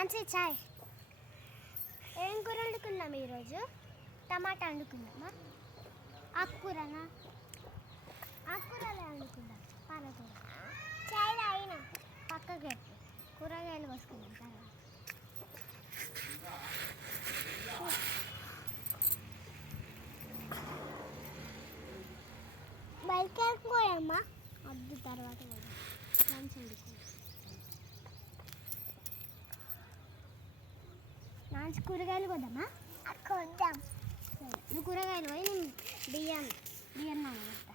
Nancy చాయ్. ఏం కూర వండుకున్నాం ఈరోజు? టమాటా వండుకున్నామా? ఆకుకూరనా? ఆకుకూరలే వండుకుందాం. పాలకూర. చాయ్ తాగిన పక్కకి పెట్టు. కూరగాయలు కోసుకుందాం తర్వాత. బయటకి వెళ్ళిపోయామ్మా. వద్దు, తర్వాత కూడా లంచ్ వండుకుందాం. నాన్సి కూరగాయలు కొద్దామా? కొద్దాం. సరే, నువ్వు కూరగాయలు పోయి నేను బియ్యం నానబెడతా.